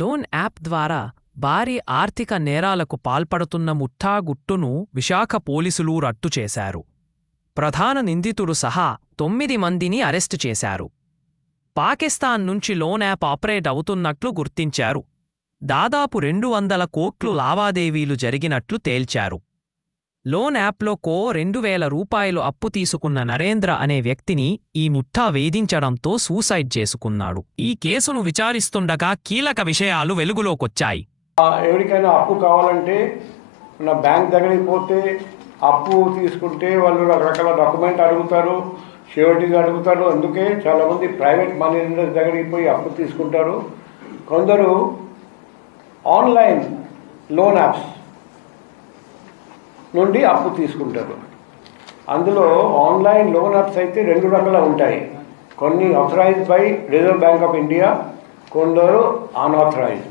Loan app ద్వారా భారీ ఆర్థిక నేరాలకు పాల్పడుతున్న ముఠా గుట్టును విశాఖ పోలీసులు రట్టు చేశారు. ప్రధాన నిందితుడు సహా 9 మందిని అరెస్టు చేశారు. పాకిస్తాన్ నుంచి లోన్ యాప్ ఆపరేట్ అవుతున్నట్లు గుర్తించారు. దాదాపు 200 కోట్లు లావాదేవీలు జరిగినట్లు తేల్చారు. లోన్ యాప్లో 2,000 రూపాయలు అప్పు తీసుకున్న నరేంద్ర అనే వ్యక్తిని ఈ ముఠా వేధించడంతో సూసైడ్ చేసుకున్నాడు. ఈ కేసును విచారిస్తుండగా కీలక విషయాలు వెలుగులోకొచ్చాయి. ఎవరికైనా అప్పు కావాలంటే నా బ్యాంక్ దగ్గరికి పోతే అప్పు తీసుకుంటే వాళ్ళు రకరకాల డాక్యుమెంట్ అడుగుతారు, ష్యూరిటీస్ అడుగుతారు. అందుకే చాలామంది ప్రైవేట్ మనీ లెండర్స్ దగ్గరికి పోయి అప్పు తీసుకుంటారు. కొందరు ఆన్లైన్ లోన్ యాప్స్ నుండి అప్పు తీసుకుంటారు. అందులో ఆన్లైన్ లోన్ యాప్స్ అయితే 2 రకాల ఉంటాయి. కొన్ని authorised by Reserve Bank of India, కొందరు unauthorised.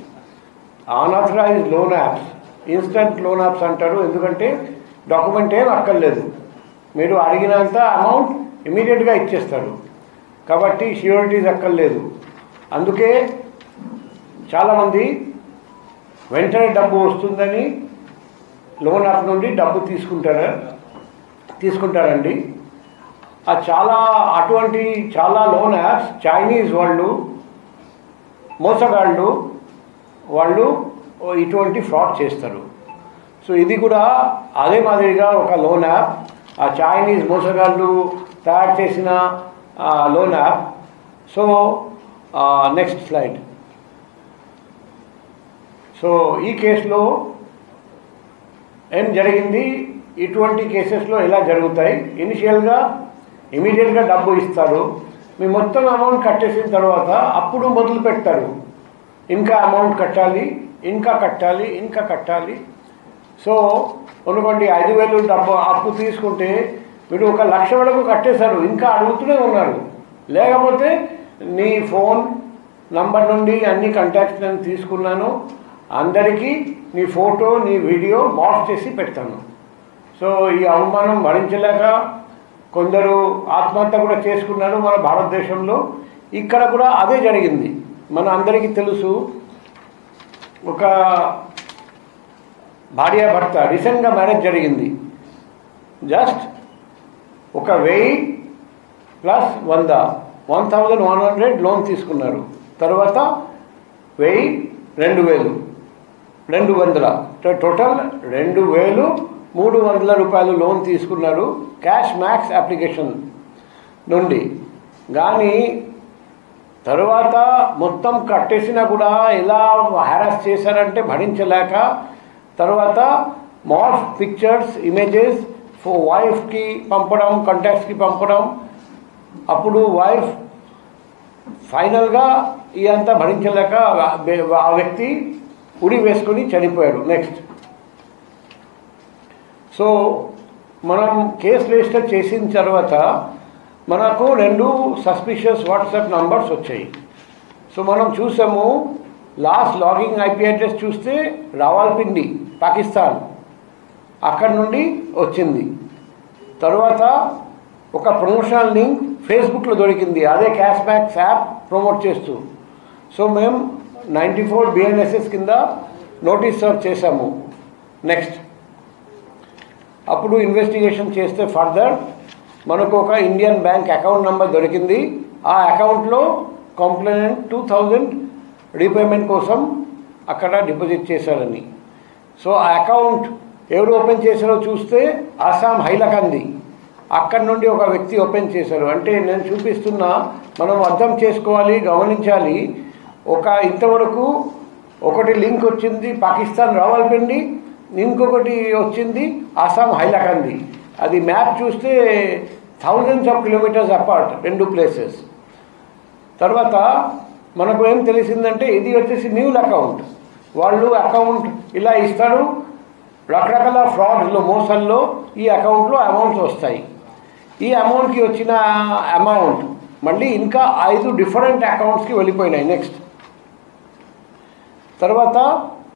Unauthorised loan apps instant loan apps అంటారు. ఎందుకంటే డాక్యుమెంట్ ఏం అక్కర్లేదు, మీరు అడిగినంత అమౌంట్ ఇమీడియట్గా ఇచ్చేస్తారు. కాబట్టి ష్యూరిటీస్ అక్కర్లేదు. అందుకే చాలామంది వెంటనే డబ్బు వస్తుందని లోన్ యాప్ నుండి డబ్బు తీసుకుంటారండి. అటువంటి చాలా లోన్ యాప్స్ చైనీస్ వాళ్ళు, మోసగాళ్ళు వాళ్ళు ఇటువంటి ఫ్రాడ్ చేస్తారు. సో ఇది కూడా అదే మాదిరిగా ఒక లోన్ యాప్, ఆ చైనీస్ మోసగాళ్ళు తయారు చేసిన loan app. So next slide. So ఈ కేసులో ఏం జరిగింది, ఇటువంటి కేసెస్లో ఎలా జరుగుతాయి? ఇనిషియల్గా ఇమీడియట్గా డబ్బు ఇస్తారు, మీ మొత్తం అమౌంట్ కట్టేసిన తర్వాత అప్పుడు మొదలు పెడతారు, ఇంకా అమౌంట్ కట్టాలి, ఇంకా కట్టాలి, ఇంకా కట్టాలి. సో అనుకోండి 5,000 డబ్బు అప్పు తీసుకుంటే మీరు 1,00,000 వరకు కట్టేశారు, ఇంకా అడుగుతూనే ఉన్నారు. లేకపోతే నీ ఫోన్ నంబర్ నుండి అన్ని కాంటాక్ట్స్ నేను తీసుకున్నాను, అందరికీ నీ ఫోటో నీ వీడియో మార్క్ చేసి పెడతాను. సో ఈ అవమానం భరించలేక కొందరు ఆత్మహత్య కూడా చేసుకున్నారు మన భారతదేశంలో. ఇక్కడ కూడా అదే జరిగింది. మన అందరికీ తెలుసు, ఒక భార్యాభర్త రీసెంట్గా మ్యారేజ్ జరిగింది. జస్ట్ 1,000 ప్లస్ 100 1,100 లోన్ తీసుకున్నారు. తర్వాత 1,000 2,200 టోటల్ 2,300 రూపాయలు లోన్ తీసుకున్నారు క్యాష్ మ్యాక్స్ అప్లికేషన్ నుండి. కానీ తర్వాత మొత్తం కట్టేసినా కూడా ఎలా హ్యారాస్ చేశారంటే భరించలేక తర్వాత మార్ఫ్ పిక్చర్స్ ఇమేజెస్ వైఫ్కి పంపడం, కాంటాక్ట్స్కి పంపడం. అప్పుడు వైఫ్ ఫైనల్గా ఇదంతా భరించలేక ఆ వ్యక్తి ఉరి వేసుకొని చనిపోయాడు. నెక్స్ట్. సో మనం కేసు రిజిస్టర్ చేసిన తర్వాత మనకు 2 సస్పిషియస్ వాట్సాప్ నంబర్స్ వచ్చాయి. సో మనం చూసాము, లాస్ట్ లాగింగ్ ఐపీ అడ్రస్ చూస్తే రావాల్పిండి పాకిస్తాన్, అక్కడి నుండి వచ్చింది. తర్వాత ఒక ప్రమోషనల్ లింక్ ఫేస్బుక్లో దొరికింది, అదే క్యాష్ బ్యాక్స్ యాప్ ప్రమోట్ చేస్తూ. సో మేము 94 BNSS కింద నోటీస్ సర్వ్ చేశాము. నెక్స్ట్. అప్పుడు ఇన్వెస్టిగేషన్ చేస్తే ఫర్దర్ మనకు ఒక ఇండియన్ బ్యాంక్ అకౌంట్ నెంబర్ దొరికింది. ఆ అకౌంట్లో కంప్లైంట్ 2,000 రీపేమెంట్ కోసం అక్కడ డిపాజిట్ చేశారని. సో ఆ అకౌంట్ ఎవరు ఓపెన్ చేశారో చూస్తే అస్సాం హైలకంది, అక్కడి నుండి ఒక వ్యక్తి ఓపెన్ చేశారు. అంటే నేను చూపిస్తున్నా, మనం అర్థం చేసుకోవాలి, గమనించాలి. ఇంతవరకు ఒకటి లింక్ వచ్చింది పాకిస్తాన్ రావాల్పిండి, ఇంకొకటి వచ్చింది అస్సాం హైలకంది. అది మ్యాప్ చూస్తే thousands of kilometers apart 2 places. తర్వాత మనకు ఏం తెలిసిందంటే ఇది వచ్చేసి న్యూ అకౌంట్. వాళ్ళు అకౌంట్ ఇలా ఇస్తారు, రకరకాల ఫ్రాడ్స్లో మోసాల్లో ఈ అకౌంట్లో అమౌంట్స్ వస్తాయి. ఈ అమౌంట్కి వచ్చిన అమౌంట్ మళ్ళీ ఇంకా 5 డిఫరెంట్ అకౌంట్స్కి వెళ్ళిపోయినాయి. నెక్స్ట్. తర్వాత